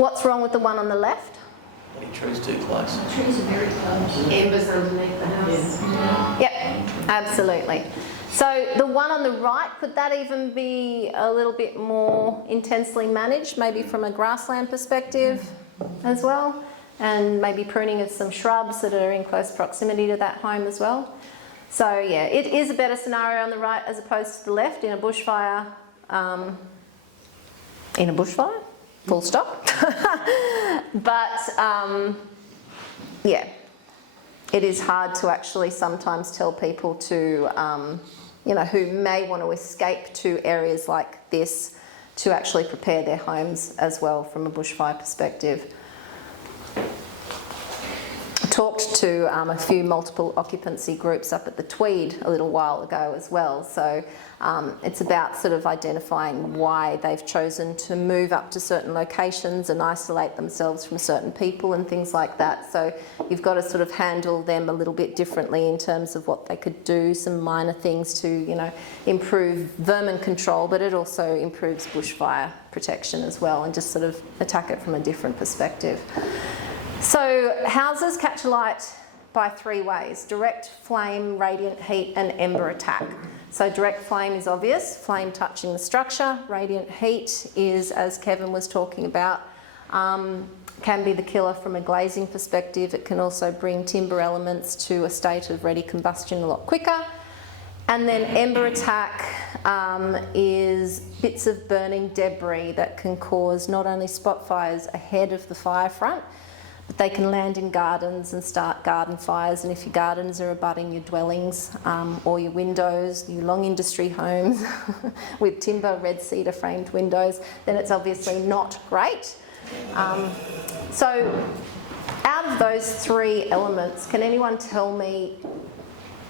What's wrong with the one on the left? Any trees too close? The trees are very close. Embers underneath the house. Yep, absolutely. So the one on the right, could that even be a little bit more intensely managed, maybe from a grassland perspective as well? And maybe pruning of some shrubs that are in close proximity to that home as well. So yeah, it is a better scenario on the right as opposed to the left in a bushfire. Full stop. But yeah, it is hard to actually sometimes tell people to, you know, who may want to escape to areas like this to actually prepare their homes as well from a bushfire perspective. I talked to a few multiple occupancy groups up at the Tweed a little while ago as well. So it's about sort of identifying why they've chosen to move up to certain locations and isolate themselves from certain people and things like that. So you've got to sort of handle them a little bit differently in terms of what they could do, some minor things to, you know, improve vermin control, but it also improves bushfire protection as well, and just sort of attack it from a different perspective. So houses catch alight by three ways: direct flame, radiant heat and ember attack. So direct flame is obvious, flame touching the structure. Radiant heat is, as Kevin was talking about, can be the killer from a glazing perspective. It can also bring timber elements to a state of ready combustion a lot quicker. And then ember attack is bits of burning debris that can cause not only spot fires ahead of the fire front, but they can land in gardens and start garden fires. And if your gardens are abutting your dwellings or your windows, your long industry homes with timber red cedar framed windows, then it's obviously not great. So out of those three elements, can anyone tell me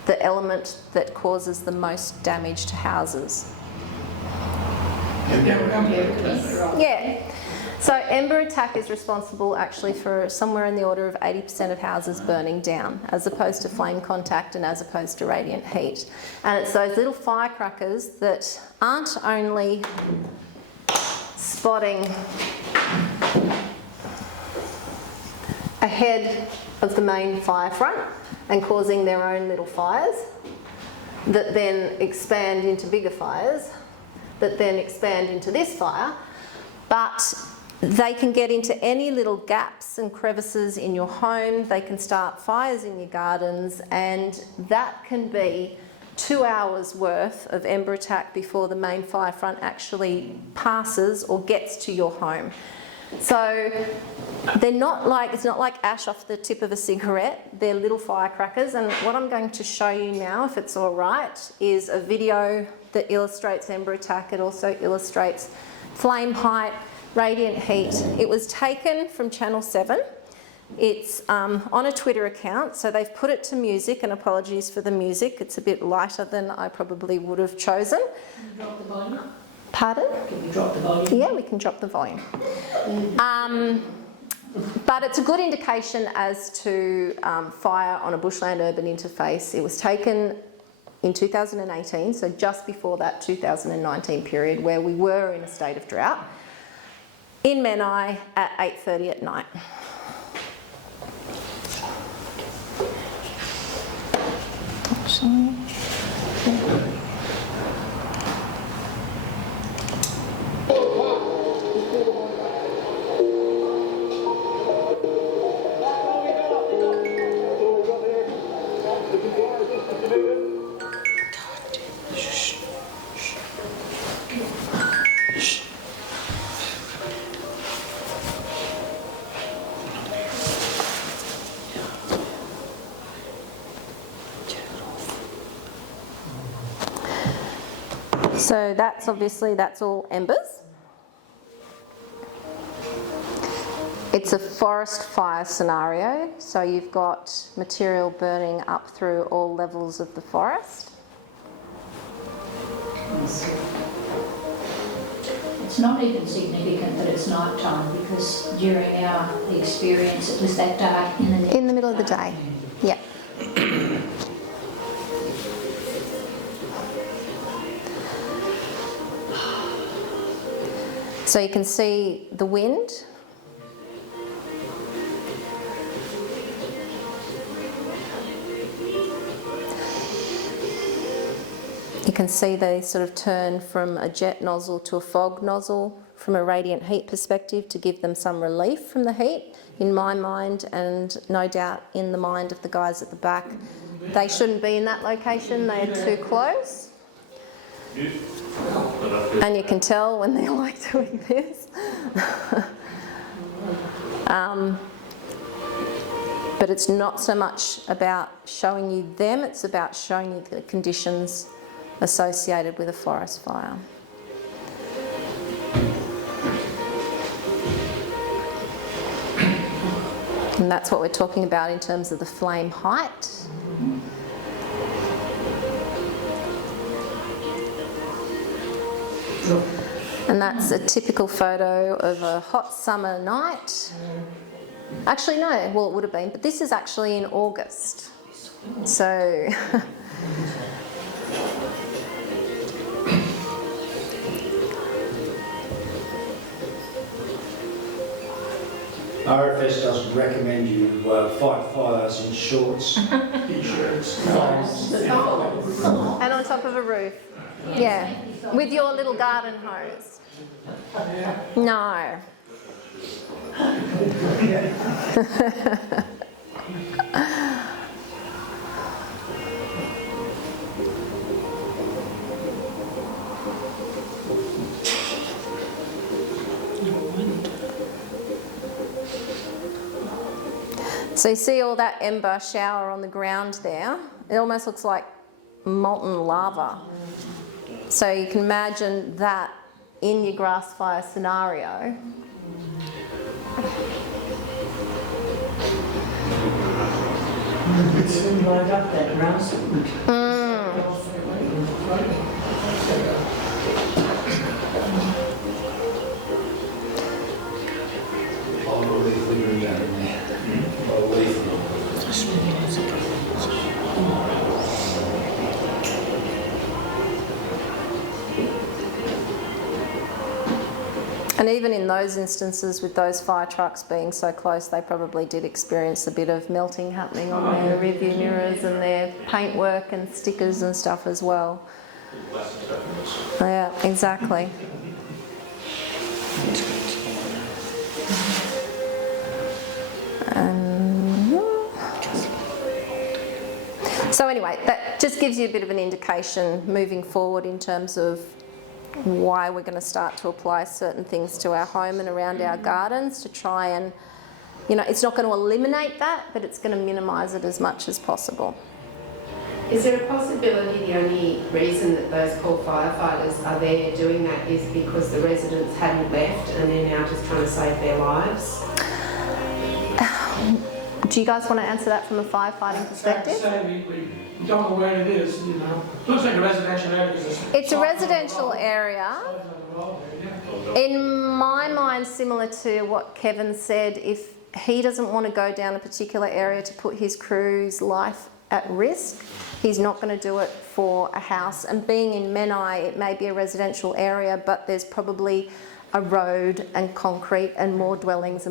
the element that causes the most damage to houses? Yeah. So ember attack is responsible actually for somewhere in the order of 80% of houses burning down, as opposed to flame contact and as opposed to radiant heat. And it's those little firecrackers that aren't only spotting ahead of the main fire front and causing their own little fires that then expand into bigger fires, that then expand into this fire, but they can get into any little gaps and crevices in your home. They can start fires in your gardens, and that can be 2 hours worth of ember attack before the main fire front actually passes or gets to your home. So they're not like, it's not like ash off the tip of a cigarette. They're little firecrackers, and what I'm going to show you now, if it's all right, is a video that illustrates ember attack. It also illustrates flame height, radiant heat. It was taken from Channel 7. It's on a Twitter account, so they've put it to music, and apologies for the music. It's a bit lighter than I probably would have chosen. Can you drop the volume? Pardon? Can you drop the volume? Yeah, we can drop the volume. But it's a good indication as to fire on a bushland-urban interface. It was taken in 2018, so just before that 2019 period where we were in a state of drought, in Menai at 8:30 at night. Actually, so that's obviously, that's all embers. It's a forest fire scenario, so you've got material burning up through all levels of the forest. It's not even significant that it's night time, because during our experience it was that dark In the middle of the day, yeah. So you can see the wind can see they sort of turn from a jet nozzle to a fog nozzle from a radiant heat perspective to give them some relief from the heat, in my mind, and no doubt in the mind of the guys at the back. They shouldn't be in that location, they are too close. And you can tell when they're like doing this. But it's not so much about showing you them, it's about showing you the conditions associated with a forest fire. And that's what we're talking about in terms of the flame height. And that's a typical photo of a hot summer night. Actually, no, well, it would have been, but this is actually in August. So, RFS doesn't recommend you fight fires in shorts. T-shirts. and on top of a roof. Yeah, with your little garden hose. No. So you see all that ember shower on the ground there? It almost looks like molten lava. So you can imagine that in your grass fire scenario. It's soon light up that grass. And even in those instances, with those fire trucks being so close, they probably did experience a bit of melting happening on their rearview mirrors and their paintwork and stickers and stuff as well. Yeah, exactly. So anyway, that just gives you a bit of an indication moving forward in terms of why we're going to start to apply certain things to our home and around our gardens to try and, you know, it's not going to eliminate that, but it's going to minimise it as much as possible. Is there a possibility the only reason that those poor firefighters are there doing that is because the residents hadn't left and they're now just trying to save their lives? Do you guys want to answer that from a firefighting perspective? We don't know where it is, you know. Looks like a residential area. It's a residential area. In my mind, similar to what Kevin said, if he doesn't want to go down a particular area to put his crew's life at risk, he's not going to do it for a house. And being in Menai, it may be a residential area, but there's probably a road and concrete and more dwellings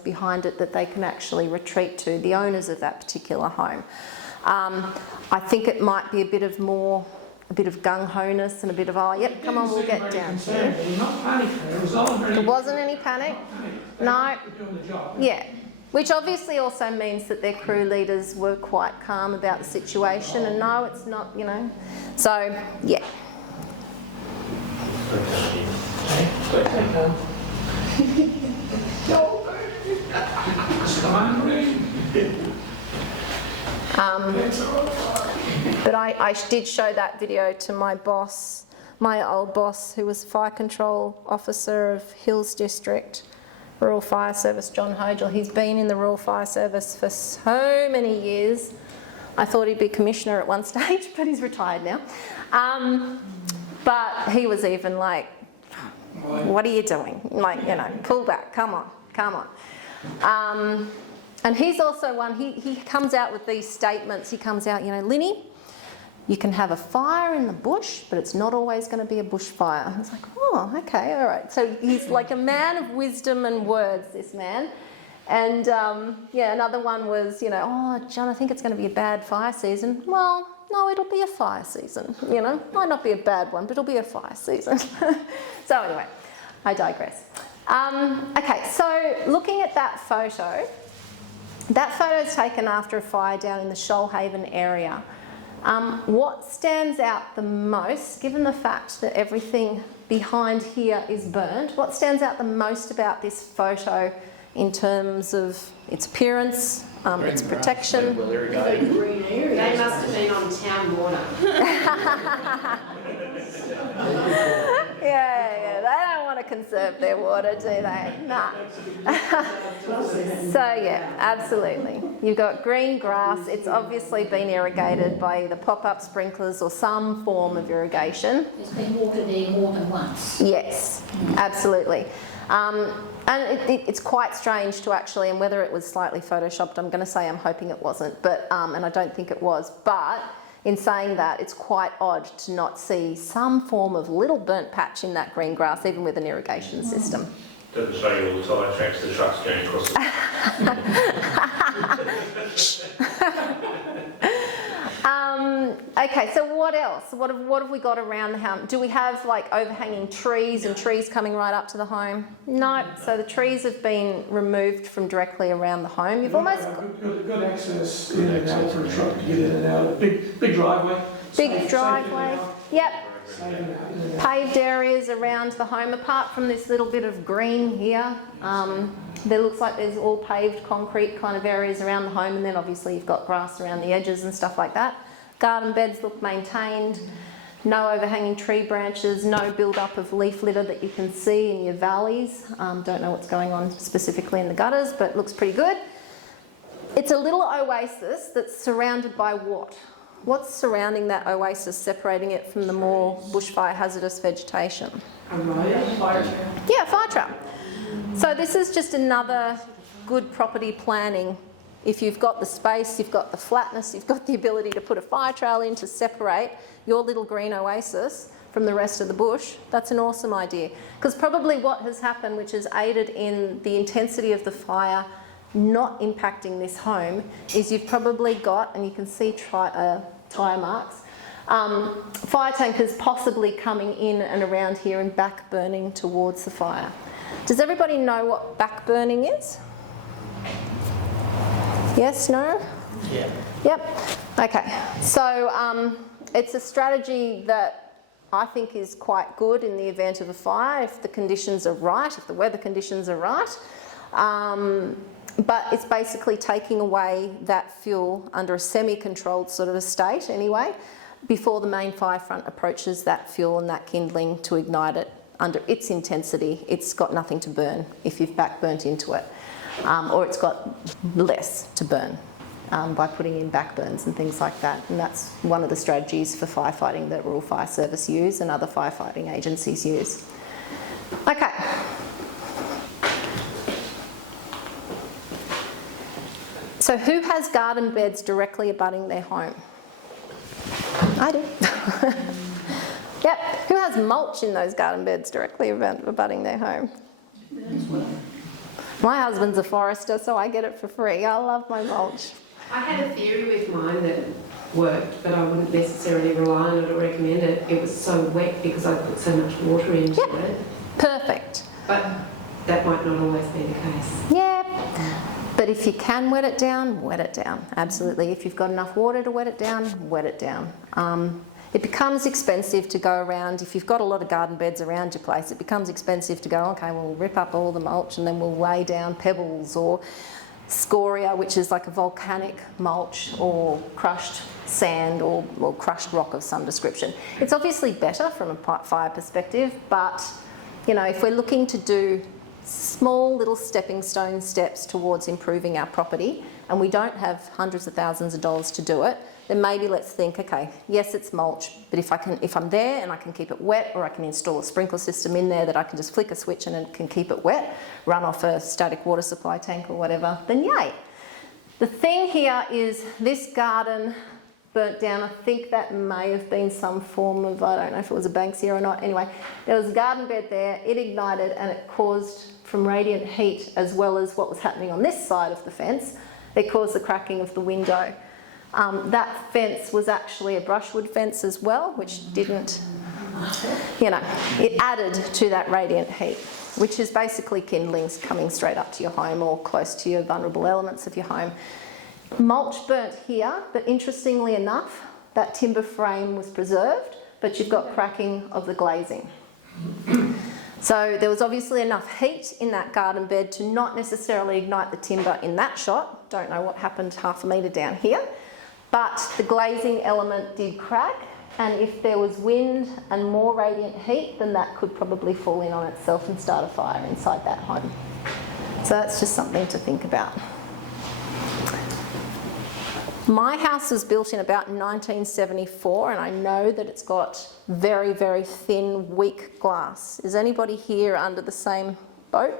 behind it that they can actually retreat to, the owners of that particular home. I think it might be a bit of gung-ho-ness and a bit of, oh, yep, come on, we'll get down here. There wasn't any panic? No. Yeah. Which obviously also means that their crew leaders were quite calm about the situation and no, it's not, you know. So, yeah. But I did show that video to my boss, my old boss, who was fire control officer of Hills District, Rural Fire Service, John Hodgel. He's been in the Rural Fire Service for so many years. I thought he'd be commissioner at one stage, but he's retired now. But he was even like, what are you doing? Like, you know, pull back, come on. And he's also one, he comes out with these statements. He comes out, you know, Linny, you can have a fire in the bush, but it's not always going to be a bushfire. I was like, oh, okay, all right. So he's like a man of wisdom and words, this man. And yeah, another one was, you know, oh, John, I think it's going to be a bad fire season. Well, no, it'll be a fire season, you know. Might not be a bad one, but it'll be a fire season. So anyway, I digress. Okay, so looking at that photo is taken after a fire down in the Shoalhaven area. What stands out the most, given the fact that everything behind here is burnt, what stands out the most about this photo in terms of its appearance, its protection? Well irrigated. Green area. They must have been on town water. Yeah, they don't want to conserve their water, do they? Nah. So yeah, absolutely. You've got green grass. It's obviously been irrigated by either pop-up sprinklers or some form of irrigation. There's been water there more than once. Yes, absolutely. And it's quite strange to actually, and whether it was slightly photoshopped, I'm going to say I'm hoping it wasn't, but and I don't think it was, but in saying that, it's quite odd to not see some form of little burnt patch in that green grass, even with an irrigation system. Doesn't show you all the tyre tracks the trucks going across Okay, so what else? What have we got around the home? Do we have like overhanging trees and trees coming right up to the home? No, so the trees have been removed from directly around the home. You've almost got Good access in and out for a truck to get in and out. Big driveway. big driveway. Yep, Safe in and out. paved areas around the home. Apart from this little bit of green here, there looks like there's all paved concrete kind of areas around the home, and then obviously you've got grass around the edges and stuff like that. Garden beds look maintained, no overhanging tree branches, no build-up of leaf litter that you can see in your valleys. Don't know what's going on specifically in the gutters, but it looks pretty good. It's a little oasis that's surrounded by what? What's surrounding that oasis, separating it from the more bushfire hazardous vegetation? A road? Fire trail. Yeah, fire trail. So this is just another good property planning. If you've got the space, you've got the flatness, you've got the ability to put a fire trail in to separate your little green oasis from the rest of the bush, that's an awesome idea. Because probably what has happened, which has aided in the intensity of the fire not impacting this home, is you've probably got, and you can see tyre marks, fire tankers possibly coming in and around here and back burning towards the fire. Does everybody know what back burning is? Yes, no? Yeah. Yep. Okay. So it's a strategy that I think is quite good in the event of a fire if the conditions are right, if the weather conditions are right. But it's basically taking away that fuel under a semi-controlled sort of a state anyway, before the main fire front approaches that fuel and that kindling to ignite it under its intensity. It's got nothing to burn if you've back burnt into it. Or it's got less to burn by putting in back burns and things like that. And that's one of the strategies for firefighting that Rural Fire Service use and other firefighting agencies use. Okay. So who has garden beds directly abutting their home? I do. Yep. Who has mulch in those garden beds directly abutting their home? My husband's a forester, so I get it for free. I love my mulch. I had a theory with mine that worked, but I wouldn't necessarily rely on it or recommend it. It was so wet because I put so much water into it. Perfect. But that might not always be the case. Yeah. But if you can wet it down, wet it down. Absolutely. If you've got enough water to wet it down, wet it down. It becomes expensive to go around, if you've got a lot of garden beds around your place, it becomes expensive to go, okay, we'll rip up all the mulch and then we'll lay down pebbles or scoria, which is like a volcanic mulch, or crushed sand or crushed rock of some description. It's obviously better from a fire perspective, but you know, if we're looking to do small little stepping stone steps towards improving our property and we don't have hundreds of thousands of dollars to do it, then maybe let's think, okay, yes, it's mulch, but if I'm there and I can keep it wet, or I can install a sprinkler system in there that I can just flick a switch and it can keep it wet, run off a static water supply tank or whatever, then yay. The thing here is this garden burnt down. I think that may have been some form of, I don't know if it was a Banksia or not. Anyway, there was a garden bed there, it ignited and it caused, from radiant heat as well as what was happening on this side of the fence, it caused the cracking of the window. That fence was actually a brushwood fence as well, which didn't, you know, it added to that radiant heat, which is basically kindlings coming straight up to your home or close to your vulnerable elements of your home. Mulch burnt here, but interestingly enough, that timber frame was preserved, but you've got cracking of the glazing. So there was obviously enough heat in that garden bed to not necessarily ignite the timber in that shot. Don't know what happened half a metre down here. But the glazing element did crack, and if there was wind and more radiant heat, then that could probably fall in on itself and start a fire inside that home. So that's just something to think about. My house was built in about 1974, and I know that it's got very, very thin, weak glass. Is anybody here under the same boat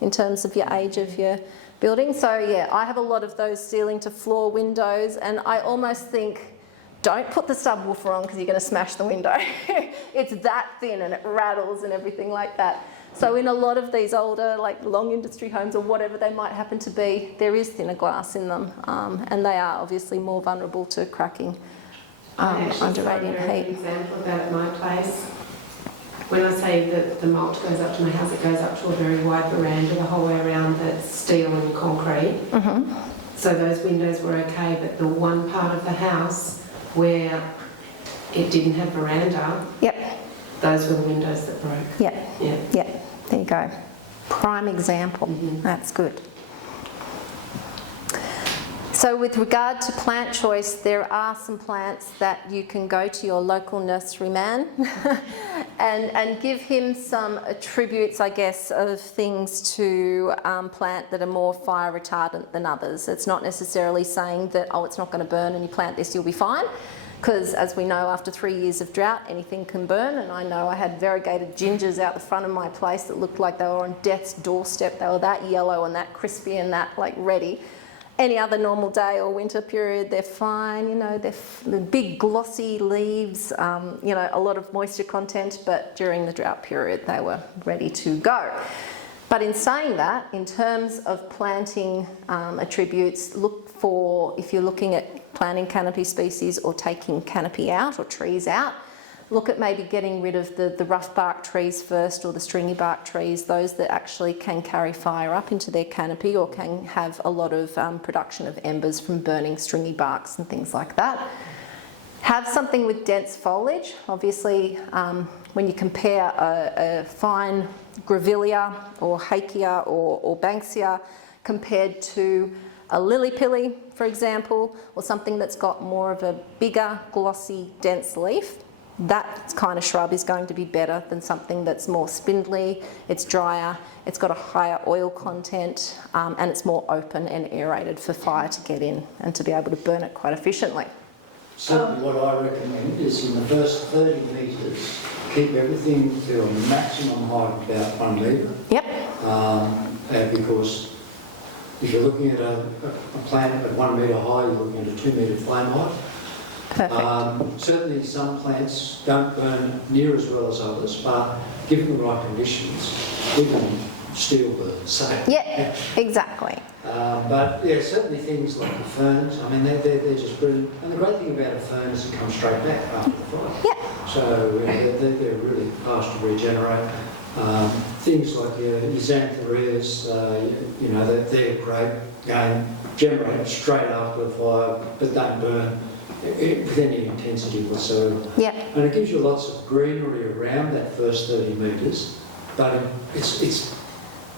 in terms of your age of your building? So yeah, I have a lot of those ceiling to floor windows, and I almost think, don't put the subwoofer on because you're going to smash the window. It's that thin and it rattles and everything like that. So in a lot of these older, like long industry homes or whatever they might happen to be, there is thinner glass in them, and they are obviously more vulnerable to cracking under radiant heat. An example of that at my place. When I say that the mulch goes up to my house, it goes up to a very wide veranda the whole way around that's steel and concrete. Mm-hmm. So those windows were okay, but the one part of the house where it didn't have veranda, Yep. those were the windows that broke. Yep. Yeah. Yep. There you go. Prime example. Mm-hmm. That's good. So with regard to plant choice, there are some plants that you can go to your local nurseryman and give him some attributes, I guess, of things to plant that are more fire retardant than others. It's not necessarily saying that, oh, it's not going to burn and you plant this, you'll be fine. Because as we know, after 3 years of drought, anything can burn. And I know I had variegated gingers out the front of my place that looked like they were on death's doorstep. They were that yellow and that crispy and that like ready. Any other normal day or winter period, they're fine. You know, they're big glossy leaves, you know, a lot of moisture content, but during the drought period, they were ready to go. But in saying that, in terms of planting attributes, look for, if you're looking at planting canopy species or taking canopy out or trees out, look at maybe getting rid of the rough bark trees first, or the stringy bark trees, those that actually can carry fire up into their canopy or can have a lot of production of embers from burning stringy barks and things like that. Have something with dense foliage. Obviously, when you compare a fine grevillea or hakea or banksia compared to a lily-pilly, for example, or something that's got more of a bigger, glossy, dense leaf, that kind of shrub is going to be better than something that's more spindly, it's drier, it's got a higher oil content, and it's more open and aerated for fire to get in and to be able to burn it quite efficiently. Certainly what I recommend is in the first 30 metres, keep everything to a maximum height of about 1 metre. Yep. Because if you're looking at a plant at 1 metre high, you're looking at a 2 metre flame height. Perfect. Certainly some plants don't burn near as well as others, but given the right conditions, even steel burns. So, Yeah, exactly. but yeah, certainly things like the ferns, I mean, they're just brilliant. And the great thing about a fern is it comes straight back after the fire. Yeah. So they're really fast to regenerate. Things like your xanthoreas, you know, they're great. Generate straight after the fire, but don't burn with any intensity whatsoever. Yeah. And it gives you lots of greenery around that first 30 metres, but it's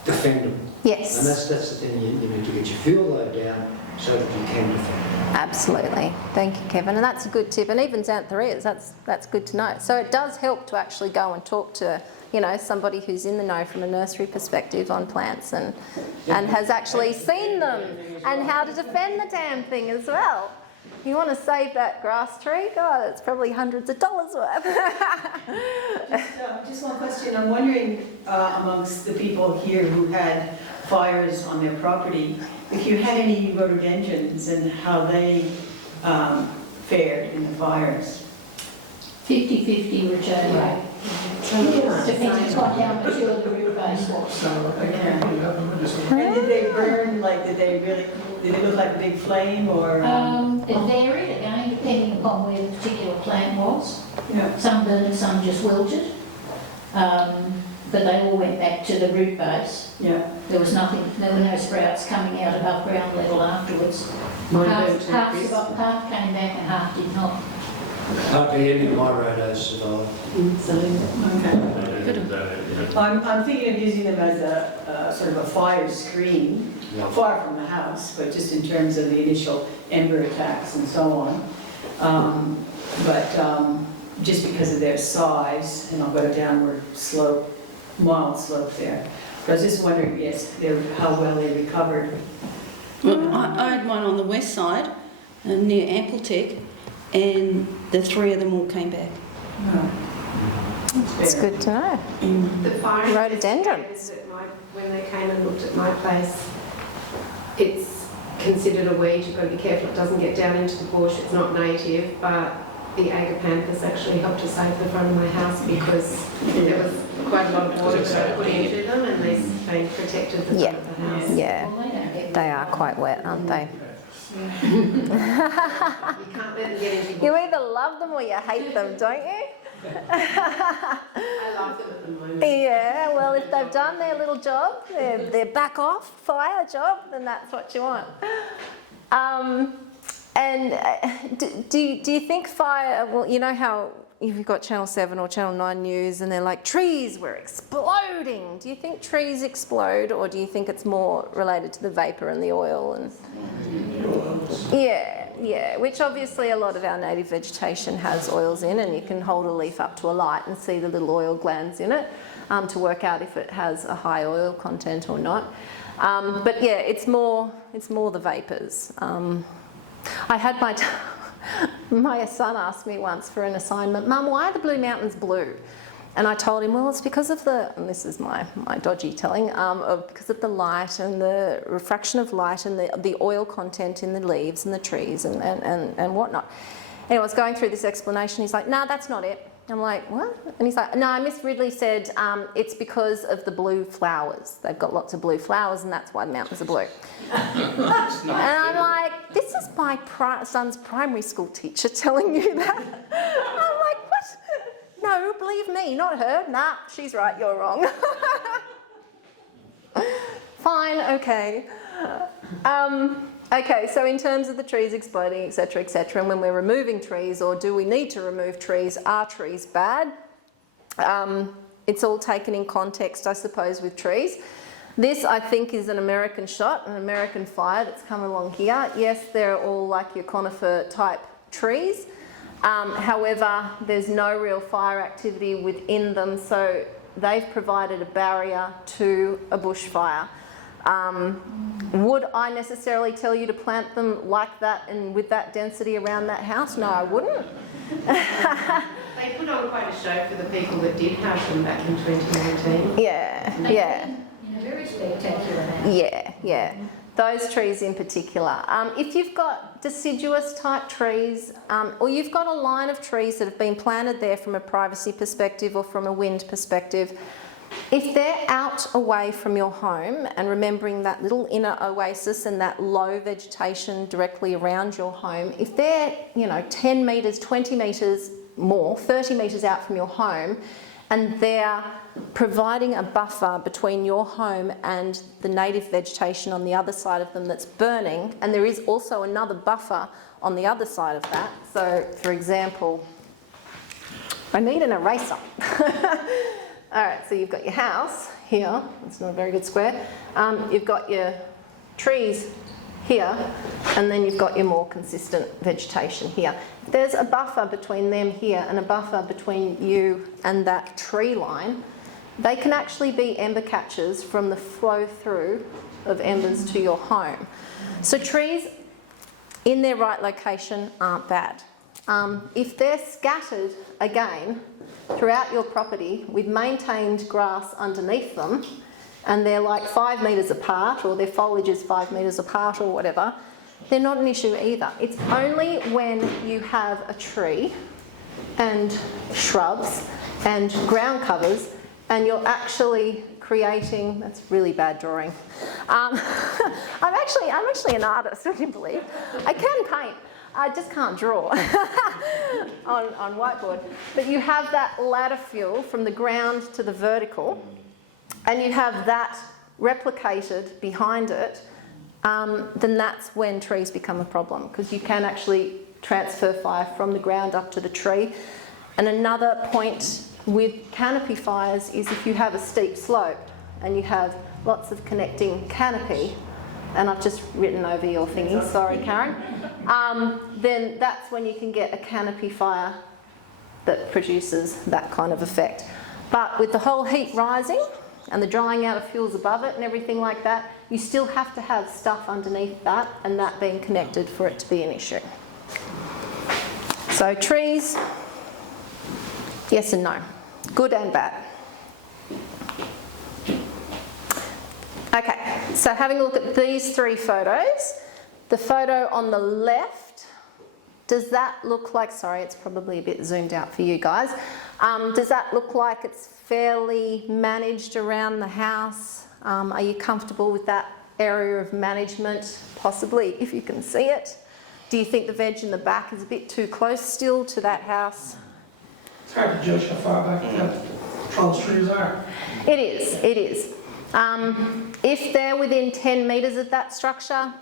defendable. Yes. And that's the thing, you need to get your fuel load down so that you can defend. Absolutely. Thank you, Kevin. And that's a good tip. And even xanthoreas, that's good to know. So it does help to actually go and talk to, you know, somebody who's in the know from a nursery perspective on plants and has actually seen them and how to defend the damn thing as well. You want to save that grass tree? God, it's probably hundreds of dollars worth. Just one question. I'm wondering, amongst the people here who had fires on their property, if you had any rhododendrons and how they fared in the fires. 50-50 return rate. Depends on how mature the root base was. So they can't put it up and just. And did they burn, like, did they look like a big flame or? It varied again, depending upon where the particular plant was. Yeah. Some burned, some just wilted. But they all went back to the root base. Yeah. There was nothing, there were no sprouts coming out above ground level afterwards. Mine Half burnt too, Chris. came back and half did not. Hardly any of my rhodos survive. So, Okay. Yeah. I'm thinking of using them as a sort of a fire screen, far from the house, but just in terms of the initial ember attacks and so on. Just because of their size, and I've got a downward slope, mild slope there. But I was just wondering, yes, how well they recovered. Well, I had one on the west side, near Ampletech, and the three of them all came back. It's good to know. the fire Rhododendrons. investigators when they came and looked at my place, it's considered a weed. You've got to be careful it doesn't get down into the bush. It's not native, but the agapanthus actually helped to save the front of my house because there was quite a lot of water that I put into them, and they protected the front of the house. Yeah, Well, they don't get they are quite wet, aren't they? You can't let them get into the You bush. either love them or you hate them, don't you? I love them at the moment. Yeah, well, if they've done their little job, their back off fire job, then that's what you want. Do you think fire, well, you know how you've got Channel 7 or Channel 9 News and they're like, trees were exploding. Do you think trees explode, or do you think it's more related to the vapour and the oil? And yeah, which obviously a lot of our native vegetation has oils in, and you can hold a leaf up to a light and see the little oil glands in it to work out if it has a high oil content or not. But yeah, it's more the vapours. I had my son asked me once for an assignment, Mum, why are the Blue Mountains blue? And I told him, well, it's because of and this is my dodgy telling, because of the light and the refraction of light and the oil content in the leaves and the trees and whatnot. Anyway, I was going through this explanation. He's like, no, that's not it. I'm like, what? And he's like, no, Miss Ridley said it's because of the blue flowers. They've got lots of blue flowers and that's why the mountains are blue. And I'm like, this is my son's primary school teacher telling you that. I'm like, what? No, believe me, not her. Nah, she's right, you're wrong. Fine, okay. Okay, so in terms of the trees exploding, etc., and when we're removing trees, or do we need to remove trees, are trees bad? It's all taken in context, I suppose, with trees. This, I think, is an American shot, an American fire that's come along here. Yes, they're all like your conifer type trees. However, there's no real fire activity within them, so they've provided a barrier to a bushfire. Would I necessarily tell you to plant them like that and with that density around that house? No, I wouldn't. They put on quite a show for the people that did have them back in 2019. Yeah. in a very spectacular manner. Yeah. Those trees in particular. If you've got deciduous type trees, or you've got a line of trees that have been planted there from a privacy perspective or from a wind perspective, if they're out away from your home, and remembering that little inner oasis and that low vegetation directly around your home, if they're 10 metres, 20 metres more, 30 metres out from your home, and they're providing a buffer between your home and the native vegetation on the other side of them that's burning, and there is also another buffer on the other side of that. So, for example, I need an eraser. All right, so you've got your house here, it's not a very good square. You've got your trees here, and then you've got your more consistent vegetation here. There's a buffer between them here and a buffer between you and that tree line. They can actually be ember catchers from the flow through of embers to your home. So trees in their right location aren't bad. If they're scattered again throughout your property with maintained grass underneath them, and they're like 5 metres apart, or their foliage is 5 metres apart or whatever, they're not an issue either. It's only when you have a tree and shrubs and ground covers, and you're actually creating, that's really bad drawing. I'm actually an artist, would you believe? I can paint, I just can't draw on whiteboard. But you have that ladder fuel from the ground to the vertical, and you have that replicated behind it, then that's when trees become a problem, because you can actually transfer fire from the ground up to the tree. And another point with canopy fires is if you have a steep slope and you have lots of connecting canopy, and I've just written over your thingy, sorry Karen, then that's when you can get a canopy fire that produces that kind of effect. But with the whole heat rising and the drying out of fuels above it and everything like that, you still have to have stuff underneath that and that being connected for it to be an issue. So trees, yes and no, good and bad. Okay, so having a look at these three photos, the photo on the left, does that look like, sorry, it's probably a bit zoomed out for you guys, does that look like it's fairly managed around the house? Are you comfortable with that area of management? Possibly, if you can see it. Do you think the veg in the back is a bit too close still to that house? It's hard to judge how far back the trellis trees are. It is, it is. If they're within 10 metres of that structure,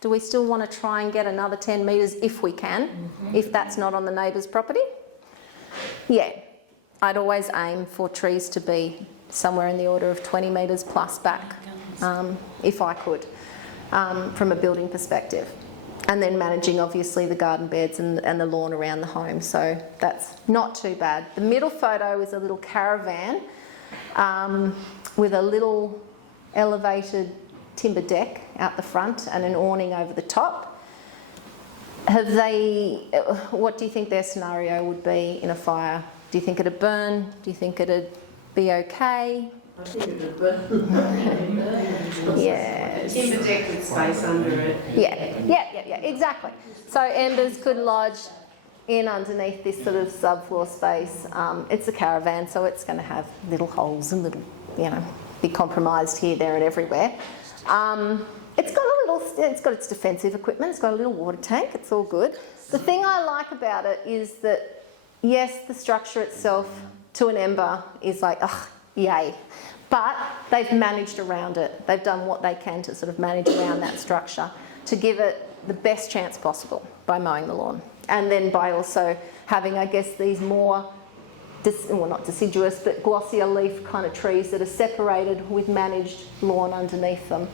do we still want to try and get another 10 metres if we can, if that's not on the neighbour's property? Yeah, I'd always aim for trees to be somewhere in the order of 20 metres plus back, if I could, from a building perspective. And then managing obviously the garden beds and the lawn around the home, so that's not too bad. The middle photo is a little caravan with a little elevated timber deck out the front and an awning over the top. What do you think their scenario would be in a fire? Do you think it'd burn? Do you think it'd be okay? I think it would burn. Yeah. Timber deck with space under it. Yeah, exactly. So embers could lodge in underneath this sort of subfloor space. It's a caravan, so it's going to have little holes and little, be compromised here, there and everywhere. It's got its defensive equipment, it's got a little water tank, it's all good. The thing I like about it is that, yes, the structure itself to an ember is like, ugh, yay. But they've managed around it. They've done what they can to sort of manage around that structure to give it the best chance possible by mowing the lawn. And then by also having, I guess, these more, not deciduous, but glossier leaf kind of trees that are separated with managed lawn underneath them.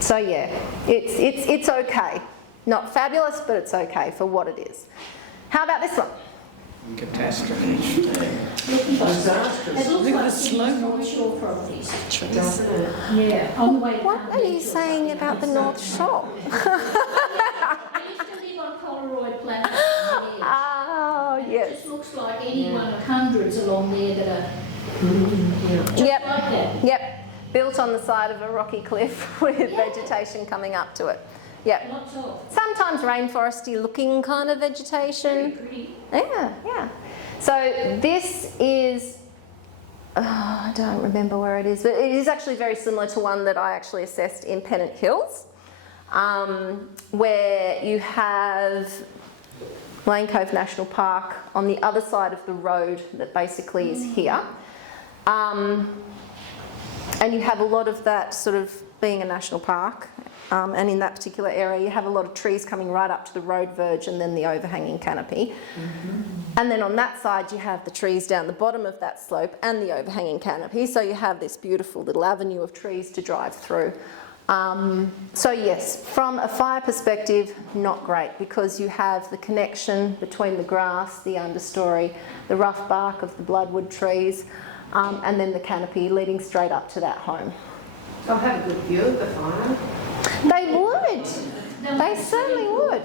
So yeah, it's okay. Not fabulous, but it's okay for what it is. How about this one? Catastrophe. It looks like it's North Shore properties. Doesn't it? Yeah, on the way to What are you saying about the North Shore? I used to live on Polaroid Planet. Oh, It yes. just looks like any one of hundreds along there that are just Yep. like that. Yep. Built on the side of a rocky cliff with vegetation coming up to it. Yep. Lots of. Sometimes rainforesty looking kind of Very vegetation. pretty. Yeah. So this is, I don't remember where it is, but it is actually very similar to one that I actually assessed in Pennant Hills, where you have Lane Cove National Park on the other side of the road that basically is here. And you have a lot of that sort of being a national park, and in that particular area you have a lot of trees coming right up to the road verge and then the overhanging canopy. And then on that side you have the trees down the bottom of that slope and the overhanging canopy, so you have this beautiful little avenue of trees to drive through. So yes, from a fire perspective, not great, because you have the connection between the grass, the understory, the rough bark of the bloodwood trees, and then the canopy leading straight up to that home. They'll have a good view of the fire. They would. They certainly would.